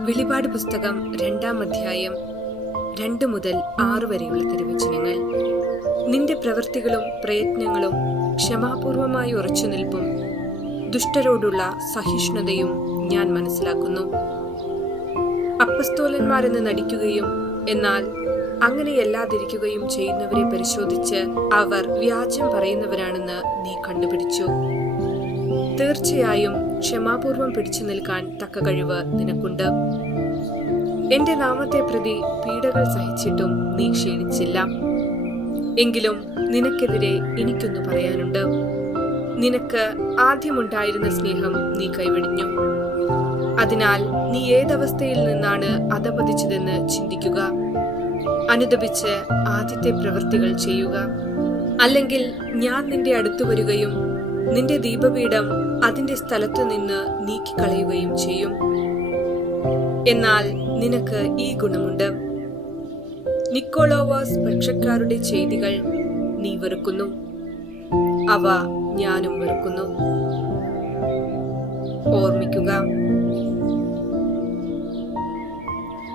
വെളിപാട് പുസ്തകം രണ്ടാം അധ്യായം രണ്ടു മുതൽ ആറു വരെയുള്ള തിരുവചനങ്ങൾ. നിന്റെ പ്രവൃത്തികളും പ്രയത്നങ്ങളും ക്ഷമാപൂർവമായി ഉറച്ചു നിൽപ്പും. ദുഷ്ടരോടുള്ള സഹിഷ്ണുതയും ഞാൻ മനസ്സിലാക്കുന്നു. അപ്പസ്തോലന്മാരെന്ന് നടിക്കുകയും എന്നാൽ അങ്ങനെയല്ലാതിരിക്കുകയും ചെയ്യുന്നവരെ പരിശോധിച്ച് അവർ വ്യാജം പറയുന്നവരാണെന്ന് നീ കണ്ടുപിടിച്ചു. തീർച്ചയായും ക്ഷമാപൂർവം പിടിച്ചു നിൽക്കാൻ തക്ക കഴിവ് നിനക്കുണ്ട്. എന്റെ നാമത്തെ പ്രതി പീഡകൾ സഹിച്ചിട്ടും നീ ക്ഷീണിച്ചില്ല. എങ്കിലും നിനക്കെതിരെ എനിക്കൊന്ന് പറയാനുണ്ട്. നിനക്ക് ആദ്യമുണ്ടായിരുന്ന സ്നേഹം നീ കൈവെടിഞ്ഞു. അതിനാൽ നീ ഏതവസ്ഥയിൽ നിന്നാണ് അധപതിച്ചതെന്ന് ചിന്തിക്കുക. അനുദപിച്ച് ആദ്യത്തെ പ്രവൃത്തികൾ ചെയ്യുക. അല്ലെങ്കിൽ ഞാൻ നിന്റെ അടുത്തു വരികയും നിന്റെ ദീപപീഠം അതിന്റെ സ്ഥലത്തു നിന്ന് നീക്കിക്കളയുകയും ചെയ്യും. എന്നാൽ നിനക്ക് ഈ ഗുണമുണ്ട്. നിക്കോളോവാസ് പക്ഷക്കാരുടെ ചെയ്തികൾ നീ വെറുക്കുന്നു. അവ ഞാനും വെറുക്കുന്നു. ഓർമ്മിക്കുക.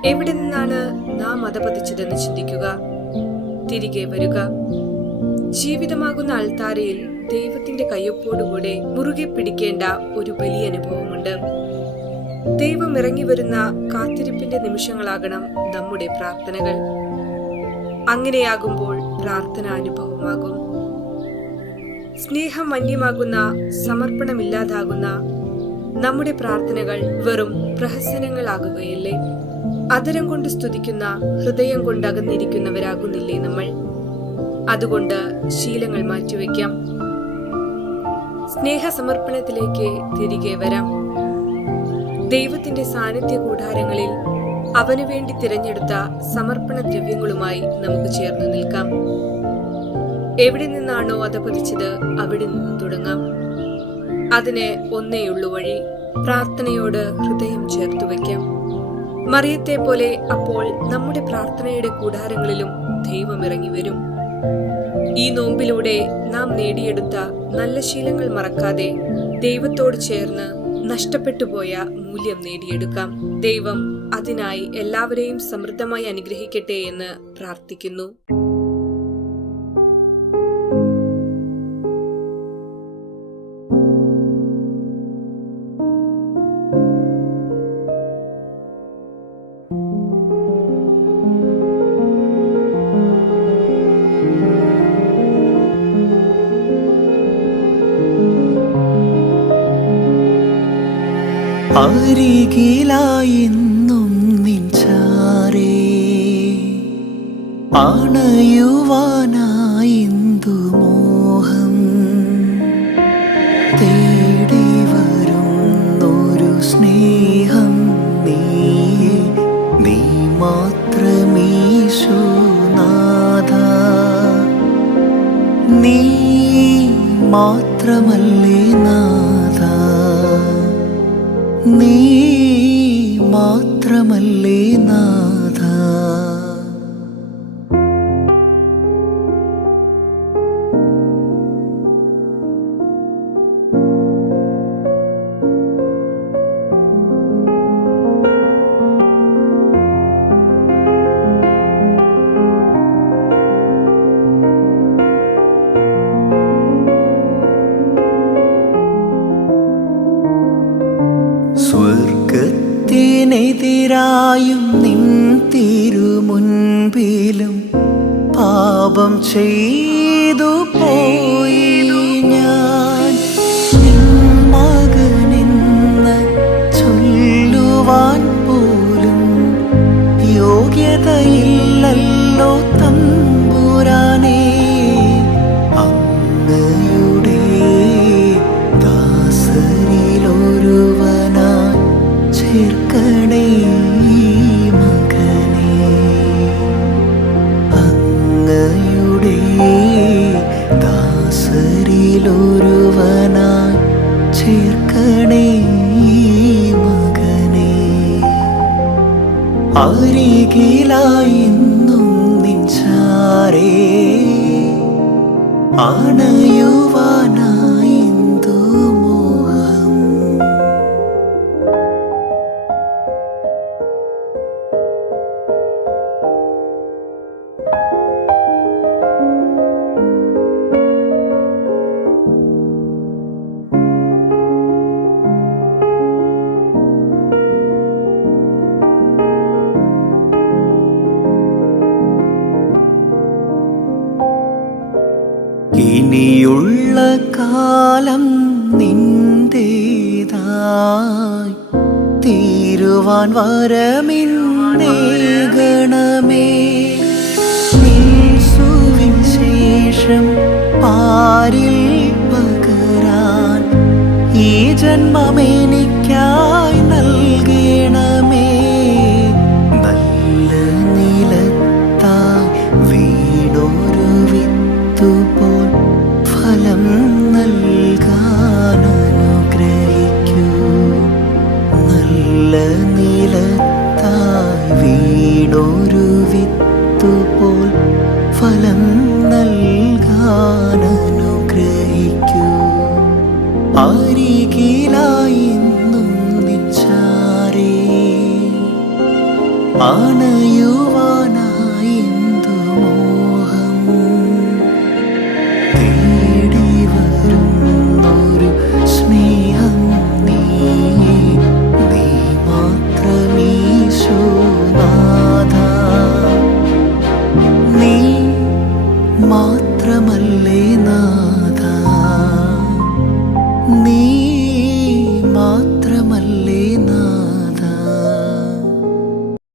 എവിടെ നിന്നാണ് നാം അതപതിച്ചതെന്ന് ചിന്തിക്കുക. തിരികെ വരിക. ജീവിതമാകുന്ന അൾത്താരയിൽ ദൈവത്തിന്റെ കയ്യൊപ്പോടുകൂടെ മുറുകെ പിടിക്കേണ്ട ഒരു വലിയ അനുഭവമുണ്ട്. ദൈവം ഇറങ്ങി വരുന്ന കാത്തിരിപ്പിന്റെ നിമിഷങ്ങളാകണം നമ്മുടെ പ്രാർത്ഥനകൾ. അങ്ങനെയാകുമ്പോൾ പ്രാർത്ഥന അനുഭവമാകും. സ്നേഹം മന്യമാകുന്ന സമർപ്പണമില്ലാതാകുന്ന നമ്മുടെ പ്രാർത്ഥനകൾ വെറും പ്രഹസനങ്ങളാകുകയല്ലേ? അതരം കൊണ്ട് സ്തുതിക്കുന്ന ഹൃദയം കൊണ്ട് അകന്നിരിക്കുന്നവരാകുന്നില്ലേ നമ്മൾ? അതുകൊണ്ട് ശീലങ്ങൾ മാറ്റിവെക്കാം സ്നേഹസമർപ്പണത്തിലേക്ക് തിരികെ വരാം. ദൈവത്തിന്റെ സാന്നിധ്യ കൂടാരങ്ങളിൽ അവനു വേണ്ടി തിരഞ്ഞെടുത്ത സമർപ്പണ ദ്രവ്യങ്ങളുമായി നമുക്ക് ചേർന്ന് നിൽക്കാം. എവിടെ നിന്നാണോ അധപതിച്ചത് അവിടെ നിന്ന് തുടങ്ങാം. അതിന് ഒന്നേയുള്ളൂ വഴി പ്രാർത്ഥനയോട് ഹൃദയം ചേർത്തു വയ്ക്കാം. മറിയത്തെ പോലെ അപ്പോൾ നമ്മുടെ പ്രാർത്ഥനയുടെ കൂടാരങ്ങളിലും ദൈവം ഇറങ്ങി വരും. ഈ നോമ്പിലൂടെ നാം നേടിയെടുത്ത നല്ല ശീലങ്ങൾ മറക്കാതെ ദൈവത്തോട് ചേർന്ന് നഷ്ടപ്പെട്ടു പോയ മൂല്യം നേടിയെടുക്കാം. ദൈവം അതിനായി എല്ലാവരെയും സമൃദ്ധമായി അനുഗ്രഹിക്കട്ടെ എന്ന് പ്രാർത്ഥിക്കുന്നു. അരികിലായെന്നും നിൻചാരേ അണയുവാനായിന്തു മോഹം? തേടി വരുന്നൊരു സ്നേഹം നീ നീ മാത്രമീശുനാഥ നീ മാത്രമല്ലേ നാഥ. നീ മാത്രമല്ലേ നാഥ തിരുമുൻപിലും പാപം ചെയ്തു പോയി. ചേർക്കണേ മകനെ. നിൻചാരേ അണയുവാനായിന്തു മോഹം ഇനിയുള്ള കാലം നിന്റേതായി തീരുവാൻ വരമിന്നേകണമേ നിൻ സുവിശേഷം പാരിൽ പകരാൻ ഈ ജന്മമെനിക്കായി അരികിലായി നിച്ചാരേ അണയുവാനായി മോഹം തേടി വരുന്നൊരു സ്നേഹം നീ നീ മാത്രമീശോനാഥ നീ മാത്രമല്ലേ നാഥ.